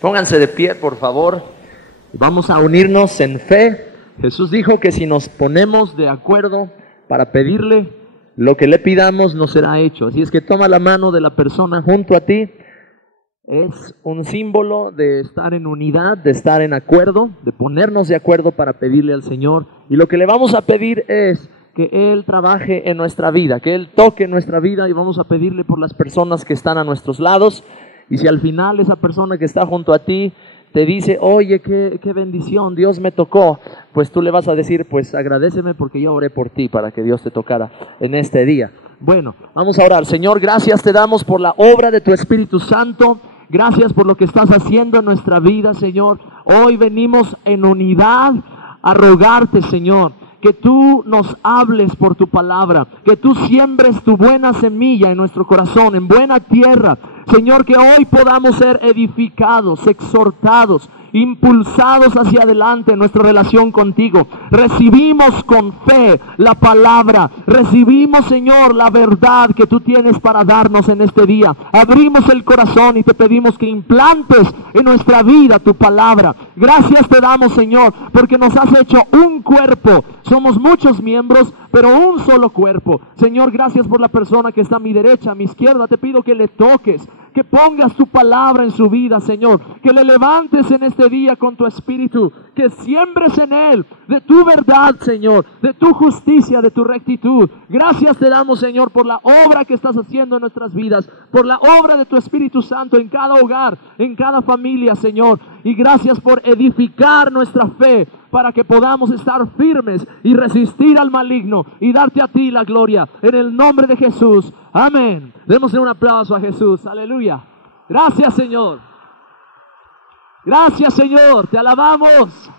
Pónganse de pie, por favor. Vamos a unirnos en fe. Jesús dijo que si nos ponemos de acuerdo para pedirle, lo que le pidamos nos será hecho. Así es que toma la mano de la persona junto a ti. Es un símbolo de estar en unidad, de estar en acuerdo, de ponernos de acuerdo para pedirle al Señor. Y lo que le vamos a pedir es que Él trabaje en nuestra vida, que Él toque nuestra vida, y vamos a pedirle por las personas que están a nuestros lados. Y si al final esa persona que está junto a ti te dice, oye, qué bendición, Dios me tocó, pues tú le vas a decir, pues agradéceme porque yo oré por ti para que Dios te tocara en este día. Bueno, vamos a orar. Señor, gracias te damos por la obra de tu Espíritu Santo. Gracias por lo que estás haciendo en nuestra vida, Señor. Hoy venimos en unidad a rogarte, Señor, que tú nos hables por tu palabra, que tú siembres tu buena semilla en nuestro corazón, en buena tierra. Señor, que hoy podamos ser edificados, exhortados, impulsados hacia adelante en nuestra relación contigo. Recibimos con fe la palabra, recibimos, Señor, la verdad que tú tienes para darnos en este día. Abrimos el corazón y te pedimos que implantes en nuestra vida tu palabra. Gracias te damos, Señor, porque nos has hecho un cuerpo. Somos muchos miembros, pero un solo cuerpo. Señor, gracias por la persona que está a mi derecha, a mi izquierda. Te pido que le toques, que pongas tu palabra en su vida, Señor, que le levantes en este día con tu espíritu, que siembres en él de tu verdad, Señor, de tu justicia, de tu rectitud. Gracias te damos, Señor, por la obra que estás haciendo en nuestras vidas, por la obra de tu Espíritu Santo en cada hogar, en cada familia, Señor. Y gracias por edificar nuestra fe para que podamos estar firmes y resistir al maligno y darte a ti la gloria. En el nombre de Jesús. Amén. Démosle un aplauso a Jesús. Aleluya. Gracias, Señor. Gracias, Señor. Te alabamos.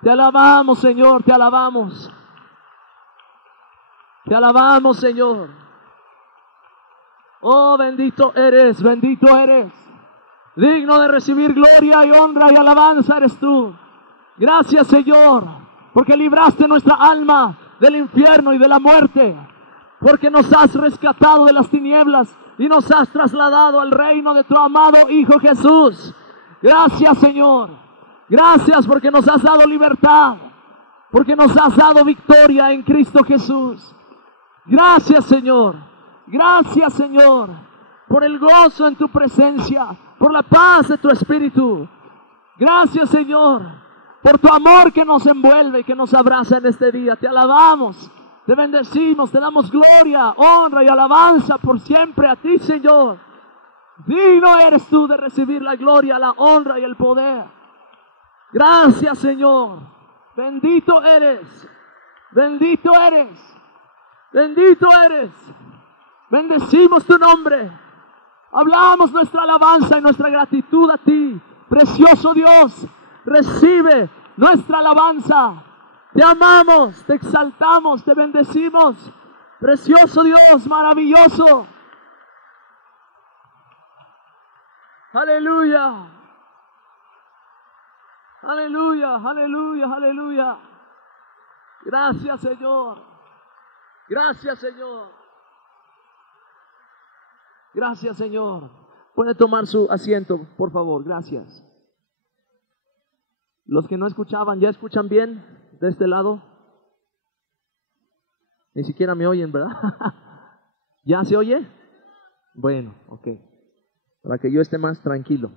Te alabamos, Señor. Te alabamos. Te alabamos, Señor. Oh, bendito eres, bendito eres. Digno de recibir gloria y honra y alabanza eres tú. Gracias, Señor, porque libraste nuestra alma del infierno y de la muerte, porque nos has rescatado de las tinieblas y nos has trasladado al reino de tu amado Hijo Jesús. Gracias, Señor. Gracias porque nos has dado libertad, porque nos has dado victoria en Cristo Jesús. Gracias, Señor. Gracias, Señor, por el gozo en tu presencia, por la paz de tu Espíritu. Gracias, Señor, por tu amor que nos envuelve y que nos abraza en este día. Te alabamos, te bendecimos, te damos gloria, honra y alabanza por siempre a ti, Señor. Digno eres tú de recibir la gloria, la honra y el poder. Gracias, Señor. Bendito eres, bendito eres, bendito eres. Bendecimos tu nombre. Hablamos nuestra alabanza y nuestra gratitud a ti. Precioso Dios, recibe nuestra alabanza. Te amamos, te exaltamos, te bendecimos. Precioso Dios, maravilloso. Aleluya. Aleluya, aleluya, aleluya. Gracias, Señor. Gracias, Señor. Gracias, Señor. Puede tomar su asiento, por favor. Gracias. Los que no escuchaban, ¿ya escuchan bien de este lado? Ni siquiera me oyen, ¿verdad? ¿Ya se oye? Bueno, ok. Para que yo esté más tranquilo.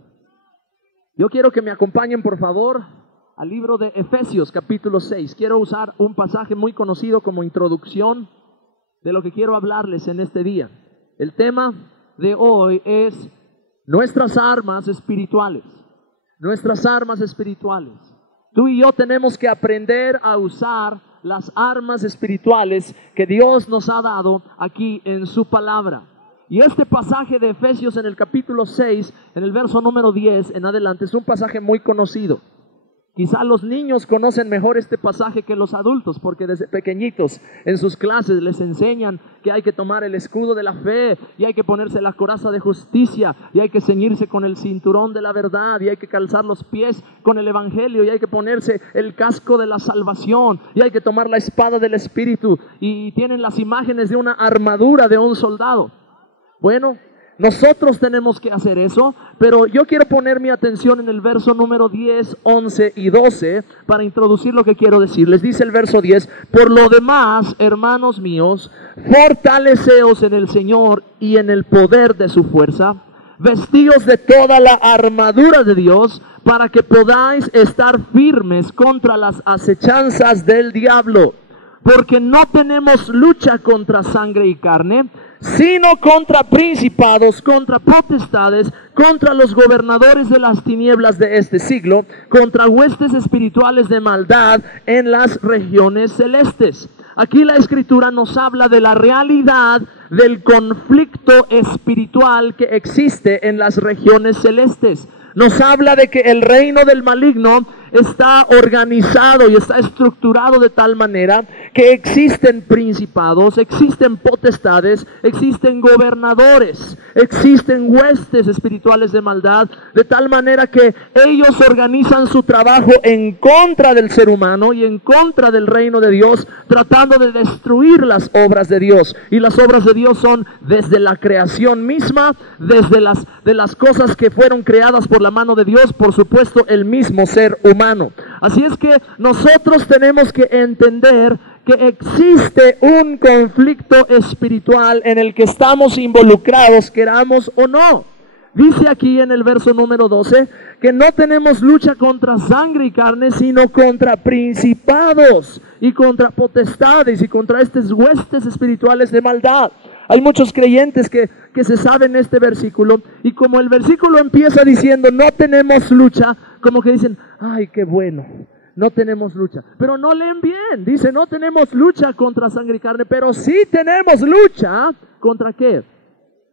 Yo quiero que me acompañen, por favor, al libro de Efesios, capítulo 6. Quiero usar un pasaje muy conocido como introducción de lo que quiero hablarles en este día. El tema de hoy es nuestras armas espirituales. Nuestras armas espirituales. Tú y yo tenemos que aprender a usar las armas espirituales que Dios nos ha dado aquí en su palabra. Y este pasaje de Efesios en el capítulo 6, en el verso número 10 en adelante, es un pasaje muy conocido. Quizá los niños conocen mejor este pasaje que los adultos, porque desde pequeñitos en sus clases les enseñan que hay que tomar el escudo de la fe, y hay que ponerse la coraza de justicia, y hay que ceñirse con el cinturón de la verdad, y hay que calzar los pies con el evangelio, y hay que ponerse el casco de la salvación, y hay que tomar la espada del Espíritu, y tienen las imágenes de una armadura de un soldado. Bueno, Nosotros tenemos que hacer eso, pero yo quiero poner mi atención en el verso número 10, 11 y 12 para introducir lo que quiero decirles. Dice el verso 10, por lo demás, hermanos míos, fortaleceos en el Señor y en el poder de su fuerza, vestíos de toda la armadura de Dios para que podáis estar firmes contra las acechanzas del diablo. Porque no tenemos lucha contra sangre y carne, sino contra principados, contra potestades, contra los gobernadores de las tinieblas de este siglo, contra huestes espirituales de maldad en las regiones celestes. Aquí la Escritura nos habla de la realidad del conflicto espiritual que existe en las regiones celestes. Nos habla de que el reino del maligno está organizado y está estructurado de tal manera que existen principados, existen potestades, existen gobernadores, existen huestes espirituales de maldad, de tal manera que ellos organizan su trabajo en contra del ser humano y en contra del reino de Dios, tratando de destruir las obras de Dios. Y las obras de Dios son desde la creación misma, desde las cosas que fueron creadas por la mano de Dios, por supuesto el mismo ser humano. Así es que nosotros tenemos que entender que existe un conflicto espiritual en el que estamos involucrados, queramos o no. Dice aquí en el verso número 12 que no tenemos lucha contra sangre y carne, sino contra principados y contra potestades y contra estas huestes espirituales de maldad. Hay muchos creyentes que se saben este versículo, y como el versículo empieza diciendo no tenemos lucha, como que dicen, ay, qué bueno, no tenemos lucha. Pero no leen bien, dice no tenemos lucha contra sangre y carne, pero sí tenemos lucha contra ¿qué?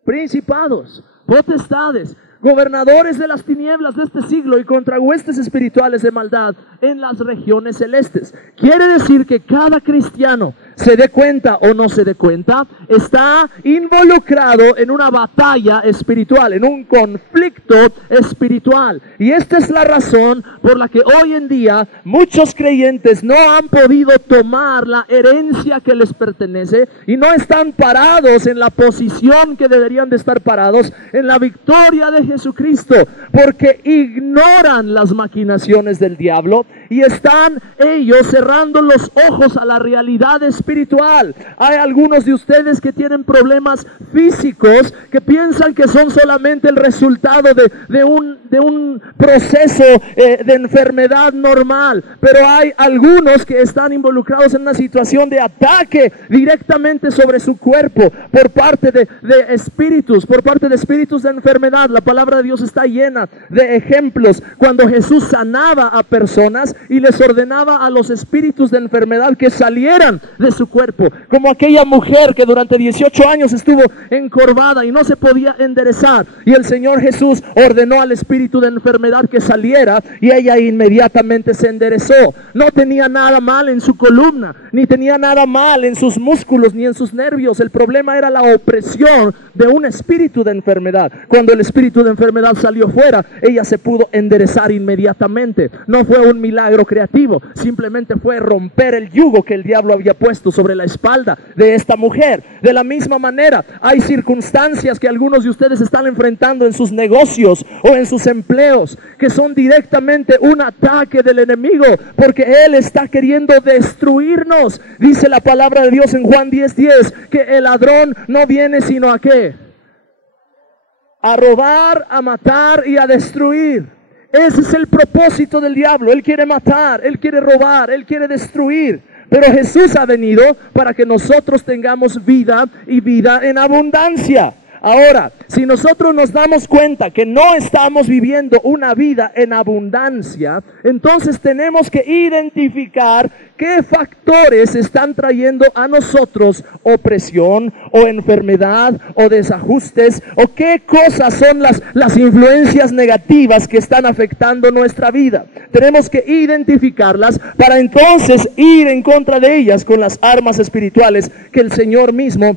Principados, potestades, gobernadores de las tinieblas de este siglo y contra huestes espirituales de maldad en las regiones celestes. Quiere decir que cada cristiano, se dé cuenta o no se dé cuenta, está involucrado en una batalla espiritual, en un conflicto espiritual. Y esta es la razón por la que hoy en día muchos creyentes no han podido tomar la herencia que les pertenece y no están parados en la posición que deberían de estar parados, en la victoria de Jesucristo, porque ignoran las maquinaciones del diablo y están ellos cerrando los ojos a la realidad espiritual. Hay algunos de ustedes que tienen problemas físicos que piensan que son solamente el resultado de un proceso de enfermedad normal, pero hay algunos que están involucrados en una situación de ataque directamente sobre su cuerpo por parte de espíritus, de enfermedad. La palabra de Dios está llena de ejemplos cuando Jesús sanaba a personas y les ordenaba a los espíritus de enfermedad que salieran de su cuerpo, como aquella mujer que durante 18 años estuvo encorvada y no se podía enderezar, y el Señor Jesús ordenó al espíritu de enfermedad que saliera y ella inmediatamente se enderezó. No tenía nada mal en su columna, ni tenía nada mal en sus músculos ni en sus nervios. El problema era la opresión de un espíritu de enfermedad. Cuando el espíritu de enfermedad salió fuera, ella se pudo enderezar inmediatamente. No fue un milagro creativo, simplemente fue romper el yugo que el diablo había puesto sobre la espalda de esta mujer. De la misma manera, hay circunstancias que algunos de ustedes están enfrentando en sus negocios o en sus empleos, que son directamente un ataque del enemigo, porque él está queriendo destruirnos. Dice la palabra de Dios en Juan 10:10, que el ladrón no viene sino a ¿qué? A robar, a matar y a destruir. Ese es el propósito del diablo. Él quiere matar, él quiere robar, él quiere destruir. Pero Jesús ha venido para que nosotros tengamos vida y vida en abundancia. Ahora, si nosotros nos damos cuenta que no estamos viviendo una vida en abundancia, entonces tenemos que identificar qué factores están trayendo a nosotros opresión o enfermedad o desajustes, o qué cosas son las influencias negativas que están afectando nuestra vida. Tenemos que identificarlas para entonces ir en contra de ellas con las armas espirituales que el Señor mismo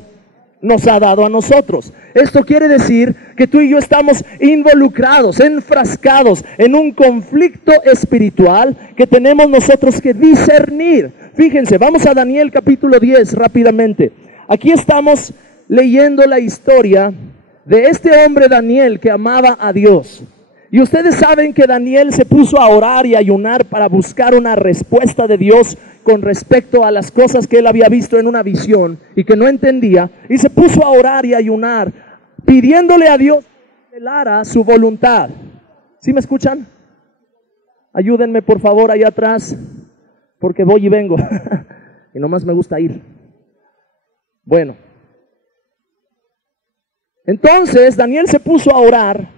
nos ha dado a nosotros. Esto quiere decir que tú y yo estamos involucrados, enfrascados en un conflicto espiritual que tenemos nosotros que discernir. Fíjense, vamos a Daniel capítulo 10 rápidamente. Aquí estamos leyendo la historia de este hombre Daniel que amaba a Dios. Y ustedes saben que Daniel se puso a orar y ayunar para buscar una respuesta de Dios con respecto a las cosas que él había visto en una visión y que no entendía. Y se puso a orar y ayunar, pidiéndole a Dios que revelara su voluntad. ¿Sí me escuchan? Ayúdenme por favor allá atrás, porque voy y vengo. Y nomás me gusta ir. Bueno. Entonces Daniel se puso a orar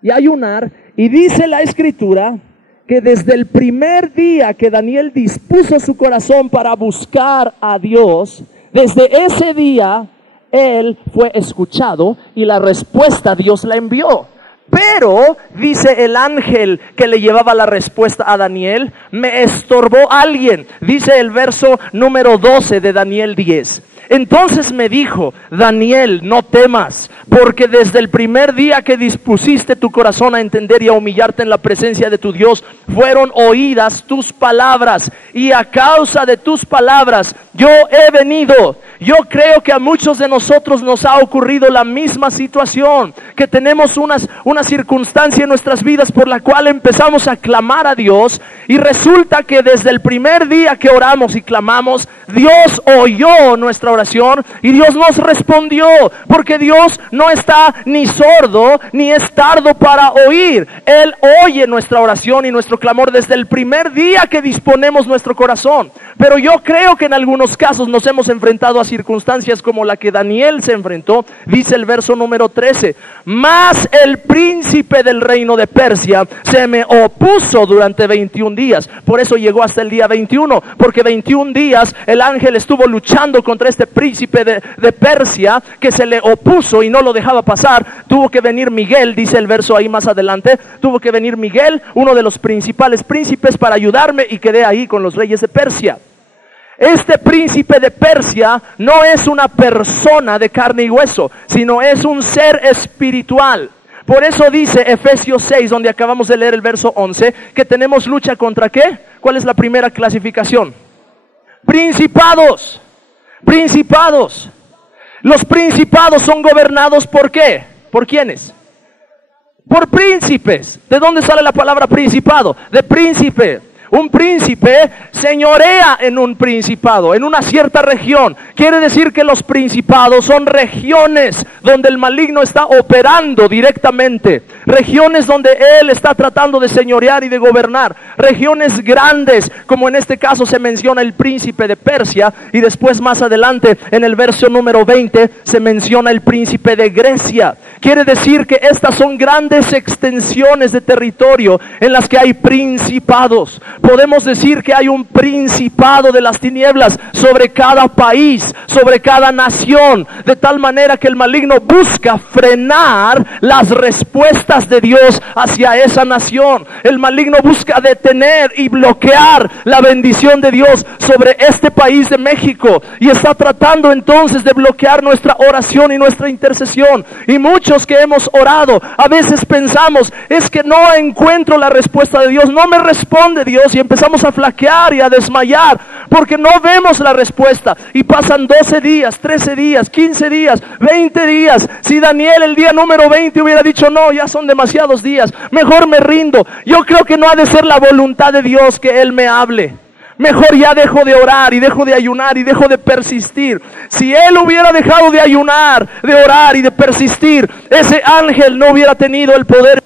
y ayunar, y dice la escritura que desde el primer día que Daniel dispuso su corazón para buscar a Dios, desde ese día él fue escuchado y la respuesta Dios la envió. Pero, dice el ángel que le llevaba la respuesta a Daniel, me estorbó alguien. Dice el verso número 12 de Daniel 10. Entonces me dijo, Daniel, no temas, porque desde el primer día que dispusiste tu corazón a entender y a humillarte en la presencia de tu Dios, fueron oídas tus palabras, y a causa de tus palabras yo he venido. Yo creo que a muchos de nosotros nos ha ocurrido la misma situación, que tenemos una circunstancia en nuestras vidas por la cual empezamos a clamar a Dios, y resulta que desde el primer día que oramos y clamamos, Dios oyó nuestra oración y Dios nos respondió, porque Dios no está ni sordo ni es tardo para oír. Él oye nuestra oración y nuestro clamor desde el primer día que disponemos nuestro corazón. Pero yo creo que en algunos casos nos hemos enfrentado a circunstancias como la que Daniel se enfrentó. Dice el verso número 13, mas el príncipe del reino de Persia se me opuso durante 21 días. Por eso llegó hasta el día 21, porque 21 días el ángel estuvo luchando contra este príncipe de Persia que se le opuso y no lo dejaba pasar. Tuvo que venir Miguel, dice el verso ahí más adelante, tuvo que venir Miguel, uno de los principales príncipes, para ayudarme, y quedé ahí con los reyes de Persia. Este príncipe de Persia no es una persona de carne y hueso, sino es un ser espiritual. Por eso dice Efesios 6, donde acabamos de leer el verso 11, que tenemos lucha contra ¿qué? ¿Cuál es la primera clasificación? Principados. Principados. Los principados son gobernados ¿por qué? ¿Por quiénes? Por príncipes. ¿De dónde sale la palabra principado? De príncipe. Un príncipe señorea en un principado, en una cierta región. Quiere decir que los principados son regiones donde el maligno está operando directamente. Regiones donde él está tratando de señorear y de gobernar. Regiones grandes, como en este caso se menciona el príncipe de Persia. Y después más adelante en el verso número 20 se menciona el príncipe de Grecia. Quiere decir que estas son grandes extensiones de territorio en las que hay principados. Podemos decir que hay un principado de las tinieblas sobre cada país, sobre cada nación, de tal manera que el maligno busca frenar las respuestas de Dios hacia esa nación. El maligno busca detener y bloquear la bendición de Dios sobre este país de México, y está tratando entonces de bloquear nuestra oración y nuestra intercesión. Y muchos que hemos orado, a veces pensamos, es que no encuentro la respuesta de Dios, no me responde Dios, y empezamos a flaquear y a desmayar porque no vemos la respuesta. Y pasan 12 días, 13 días, 15 días, 20 días. Si Daniel el día número 20 hubiera dicho, no, ya son demasiados días, mejor me rindo, yo creo que no ha de ser la voluntad de Dios que Él me hable. Mejor ya dejo de orar y dejo de ayunar y dejo de persistir. Si él hubiera dejado de ayunar, de orar y de persistir, ese ángel no hubiera tenido el poder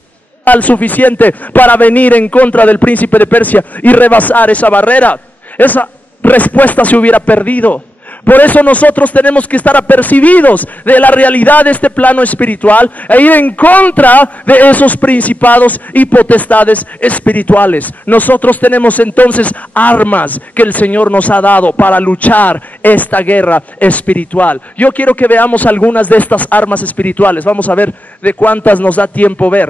suficiente para venir en contra del príncipe de Persia y rebasar esa barrera. Esa respuesta se hubiera perdido. Por eso nosotros tenemos que estar apercibidos de la realidad de este plano espiritual e ir en contra de esos principados y potestades espirituales. Nosotros tenemos entonces armas que el Señor nos ha dado para luchar esta guerra espiritual. Yo quiero que veamos algunas de estas armas espirituales. Vamos a ver de cuántas nos da tiempo ver.